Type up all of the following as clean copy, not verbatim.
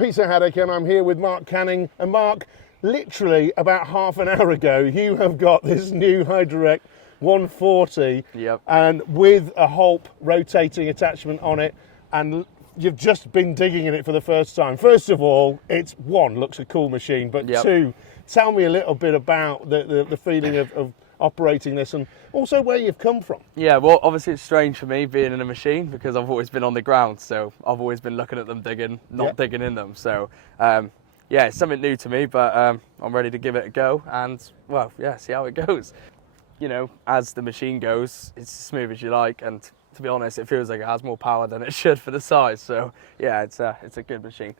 Peter Haddock and I'm here with Mark Canning. And Mark, literally about half an hour ago, you have got this new Hidromek 140 and with a Holp rotating attachment on it, and you've just been digging in it for the first time. First of all, it's one, looks a cool machine, but two, tell me a little bit about the feeling of operating this and also where you've come from. Yeah, well, obviously it's strange for me being in a machine because I've always been on the ground, so I've always been looking at them digging, not digging in them. So yeah, it's something new to me, but I'm ready to give it a go and, well, yeah, see how it goes. You know, as the machine goes, it's as smooth as you like, and to be honest, it feels like it has more power than it should for the size. So yeah, it's a good machine.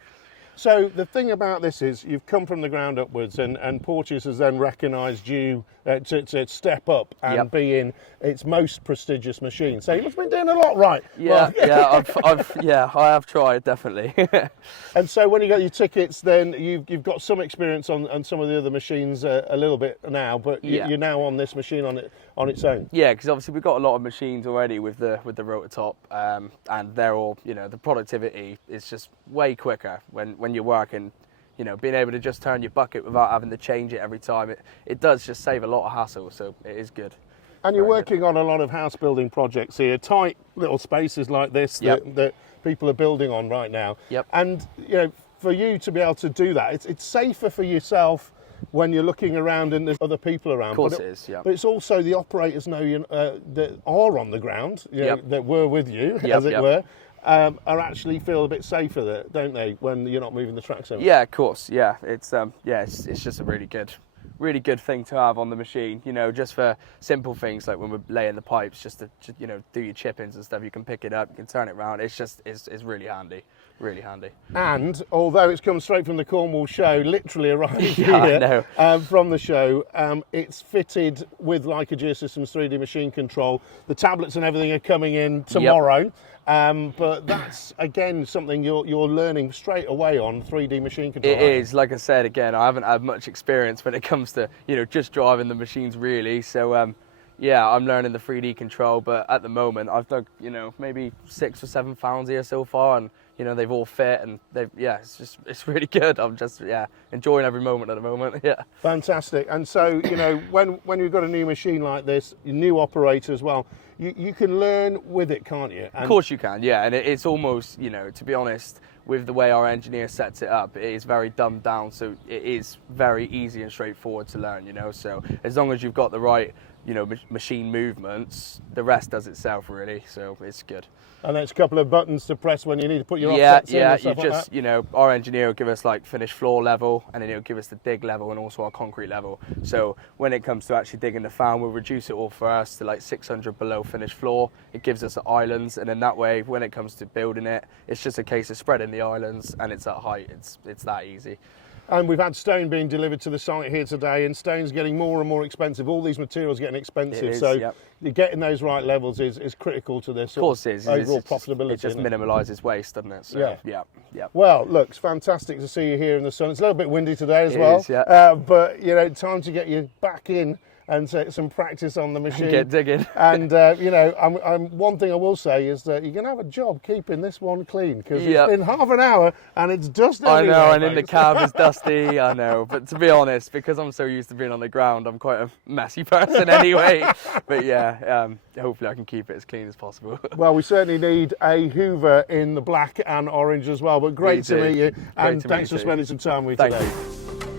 So the thing about this is you've come from the ground upwards, and Porteous has then recognised you to step up and be in its most prestigious machine. So you must have been doing a lot right. Yeah, yeah, I have tried, definitely. And so when you got your tickets, then you've got some experience on some of the other machines a little bit now, but you're now on this machine on its own. Yeah, because obviously we've got a lot of machines already with the Rototop, and they're all, you know, the productivity is just way quicker when you're working. You know, being able to just turn your bucket without having to change it every time, it does just save a lot of hassle, so it is good. And you're working on a lot of house building projects here, tight little spaces like this that people are building on right now. And, you know, for you to be able to do that, it's safer for yourself when you're looking around and there's other people around. Of course it is, But it's also the operators know that are on the ground, you know, that were with you, as it were, are actually feel a bit safer there, don't they, when you're not moving the track so much? Yeah, of course, yeah. It's just a really good thing to have on the machine, you know, just for simple things like when we're laying the pipes, just to, you know, do your chip-ins and stuff. You can pick it up, you can turn it around. It's really handy, really handy. And although it's come straight from the Cornwall Show, literally arrived here from the show, it's fitted with Leica Geosystems 3D machine control. The tablets and everything are coming in tomorrow. But that's, again, something you're learning straight away on 3D machine control. It is, like I said, again, I haven't had much experience when it comes to, you know, just driving the machines really. So, yeah, I'm learning the 3D control, but at the moment I've dug, you know, maybe 6 or 7 founds here so far, and, you know, they've all fit, and it's really good. I'm just, enjoying every moment at the moment, Fantastic. And so, you know, when you've got a new machine like this, a new operator as well, you can learn with it, can't you? And of course you can, yeah, and it's almost, you know, to be honest, with the way our engineer sets it up, it is very dumbed down, so it is very easy and straightforward to learn, you know, so as long as you've got the right, you know, machine movements, the rest does itself really, so it's good. And there's a couple of buttons to press when you need to put your offsets in and stuff you just, you know, our engineer will give us like finished floor level, and then he'll give us the dig level and also our concrete level. So when it comes to actually digging the fan, we'll reduce it all first to like 600 below finished floor. It gives us the islands, and then that way, when it comes to building it, it's just a case of spreading the islands, and it's at height. It's that easy. And we've had stone being delivered to the site here today, and stone's getting more and more expensive. All these materials are getting expensive, so getting those right levels is critical to this overall profitability. It just minimalises waste, doesn't it? So, yeah. Well, look, it's fantastic to see you here in the sun. It's a little bit windy today as well, but you know, time to get you back in and some practice on the machine. Get digging. And you know, one thing I will say is that you're going to have a job keeping this one clean, because it's been half an hour and it's dust everywhere. I know, and in the cab it's dusty, I know. But to be honest, because I'm so used to being on the ground, I'm quite a messy person anyway. But yeah, hopefully I can keep it as clean as possible. Well, we certainly need a Hoover in the black and orange as well. But great to meet you, and thanks for spending some time with me today.